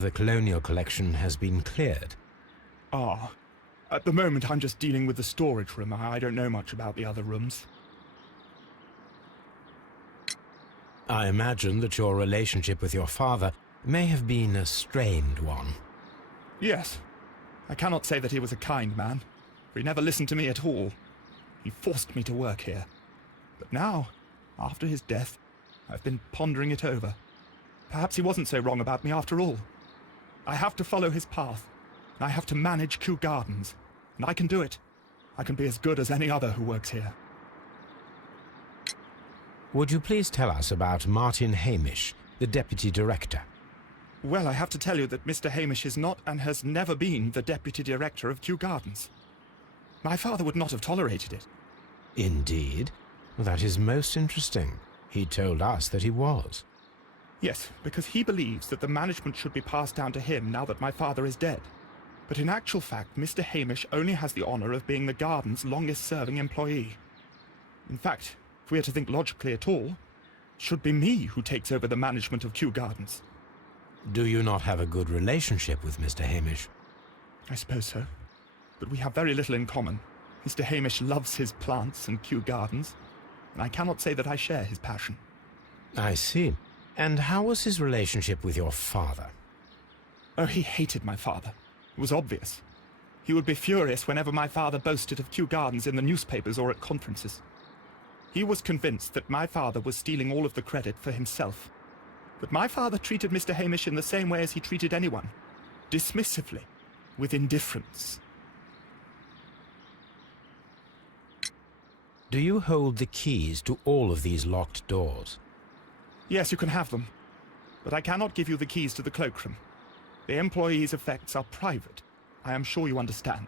The colonial collection has been cleared. Ah. At the moment, I'm just dealing with the storage room. I don't know much about the other rooms. I imagine that your relationship with your father may have been a strained one. Yes. I cannot say that he was a kind man, for he never listened to me at all. He forced me to work here. But now, after his death, I've been pondering it over. Perhaps he wasn't so wrong about me after all. I have to follow his path. I have to manage Kew Gardens, and I can do it. I can be as good as any other who works here. Would you please tell us about Martin Hamish, the deputy director? Well, I have to tell you that Mr. Hamish is not and has never been the deputy director of Kew Gardens. My father would not have tolerated it. Indeed? That is most interesting. He told us that he was. Yes, because he believes that the management should be passed down to him now that my father is dead. But in actual fact, Mr. Hamish only has the honor of being the garden's longest-serving employee. In fact, if we are to think logically at all, it should be me who takes over the management of Kew Gardens. Do you not have a good relationship with Mr. Hamish? I suppose so. But we have very little in common. Mr. Hamish loves his plants and Kew Gardens, and I cannot say that I share his passion. I see. And how was his relationship with your father? Oh, he hated my father. It was obvious. He would be furious whenever my father boasted of Kew Gardens in the newspapers or at conferences. He was convinced that my father was stealing all of the credit for himself. But my father treated Mr. Hamish in the same way as he treated anyone. Dismissively. With indifference. Do you hold the keys to all of these locked doors? Yes, you can have them. But I cannot give you the keys to the cloakroom. The employees' effects are private. I am sure you understand.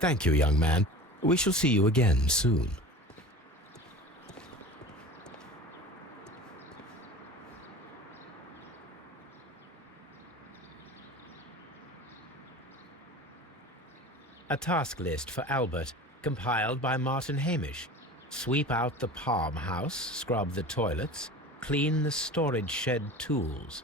Thank you, young man. We shall see you again soon. A task list for Albert, compiled by Martin Hamish. Sweep out the palm house, scrub the toilets, clean the storage shed tools.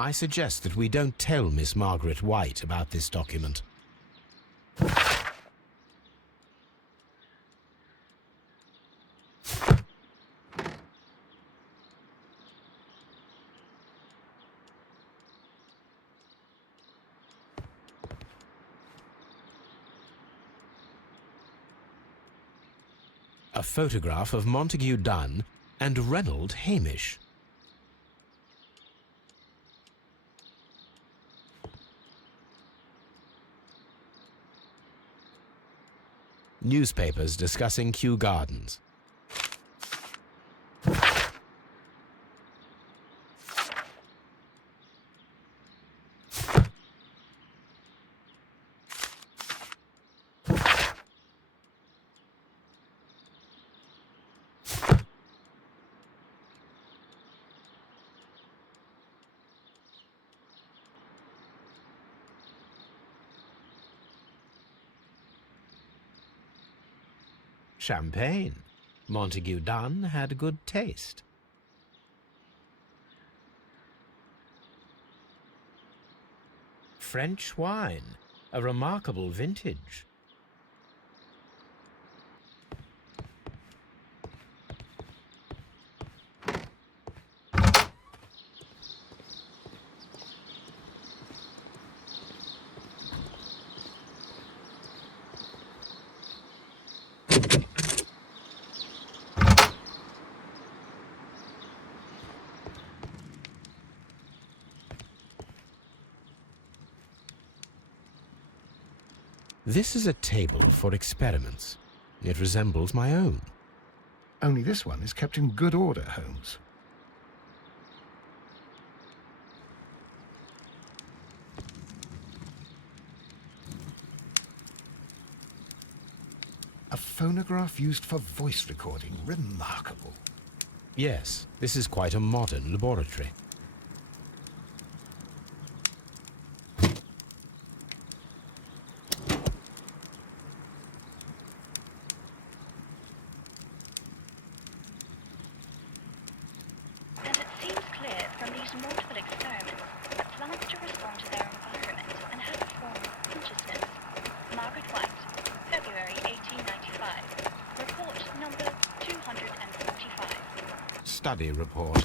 I suggest that we don't tell Miss Margaret White about this document. A photograph of Montague Dunn and Reynold Hamish. Newspapers discussing Kew Gardens. Champagne. Montague Dunn had good taste. French wine, a remarkable vintage. This is a table for experiments. It resembles my own. Only this one is kept in good order, Holmes. A phonograph used for voice recording. Remarkable. Yes, this is quite a modern laboratory. Study report.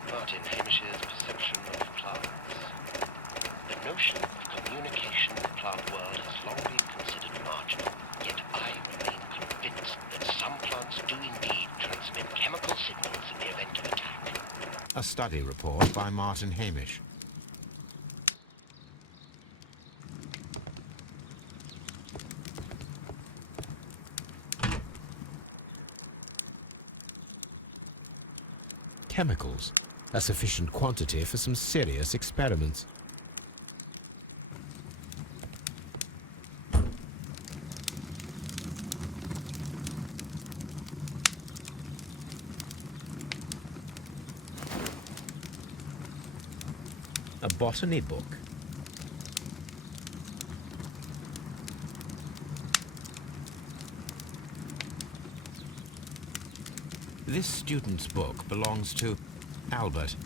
Martin Hamish's perception of plants. The notion of communication in the plant world has long been considered marginal, yet I remain convinced that some plants do indeed transmit chemical signals in the event of attack. A study report by Martin Hamish. Chemicals, a sufficient quantity for some serious experiments. A botany book. This student's book belongs to Albert.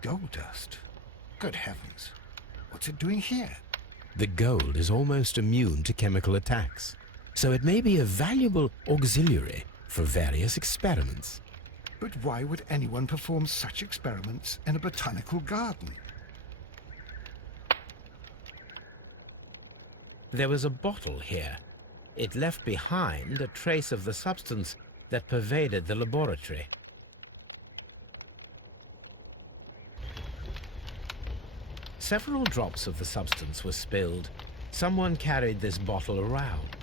Gold dust? Good heavens. What's it doing here? The gold is almost immune to chemical attacks, so it may be a valuable auxiliary for various experiments. But why would anyone perform such experiments in a botanical garden? There was a bottle here. It left behind a trace of the substance that pervaded the laboratory. Several drops of the substance were spilled. Someone carried this bottle around.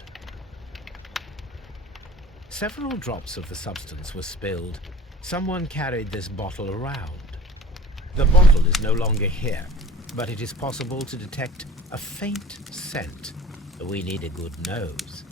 Several drops of the substance were spilled. Someone carried this bottle around. The bottle is no longer here, but it is possible to detect a faint scent. We need a good nose.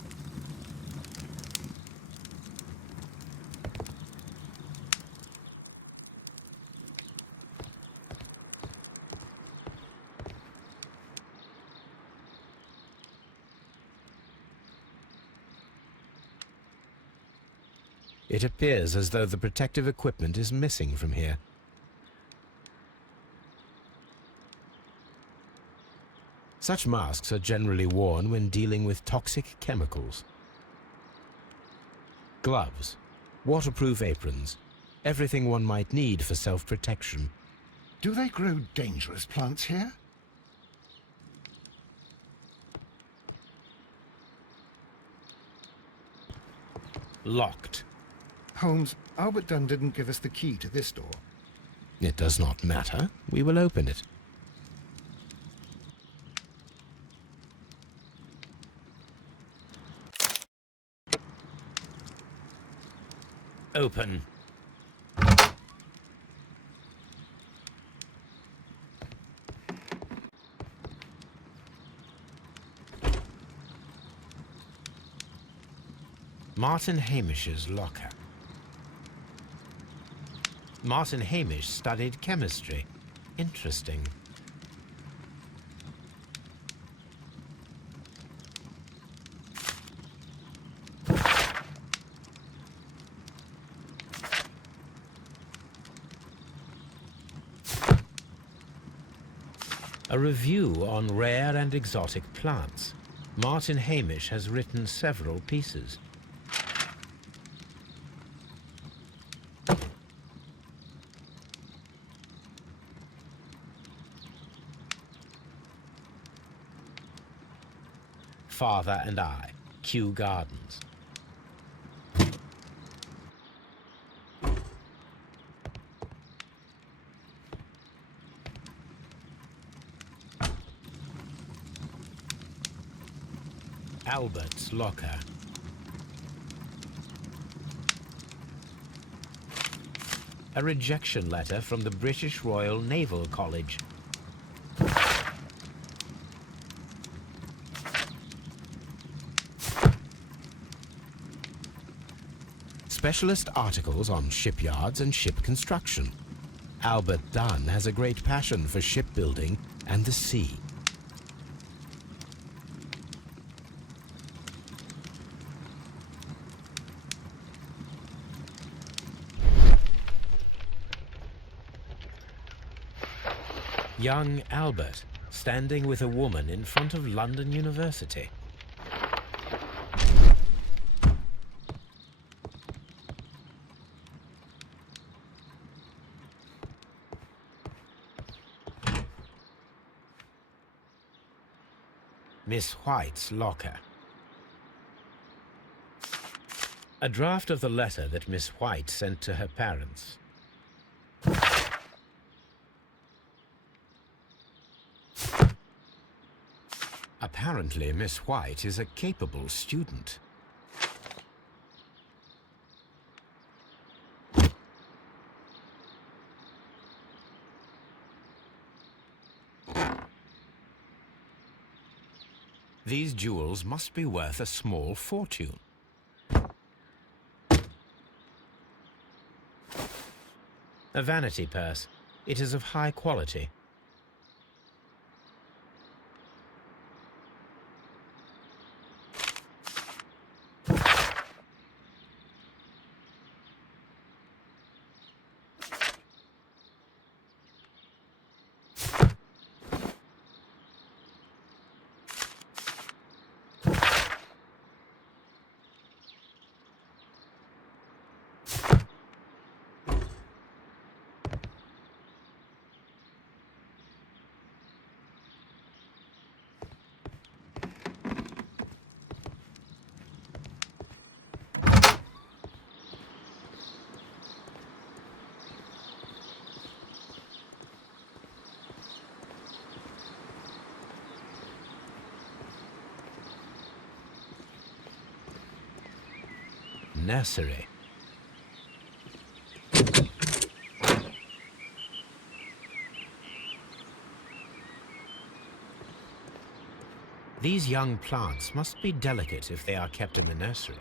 It appears as though the protective equipment is missing from here. Such masks are generally worn when dealing with toxic chemicals. Gloves, waterproof aprons, everything one might need for self-protection. Do they grow dangerous plants here? Locked. Holmes, Albert Dunn didn't give us the key to this door. It does not matter. We will open it. Open. Martin Hamish's locker. Martin Hamish studied chemistry. Interesting. A review on rare and exotic plants. Martin Hamish has written several pieces. Father and I, Kew Gardens. Albert's locker. A rejection letter from the British Royal Naval College. Specialist articles on shipyards and ship construction. Albert Dunn has a great passion for shipbuilding and the sea. Young Albert, standing with a woman in front of London University. Miss White's locker. A draft of the letter that Miss White sent to her parents. Apparently, Miss White is a capable student. These jewels must be worth a small fortune. A vanity purse. It is of high quality. Nursery. These young plants must be delicate if they are kept in the nursery.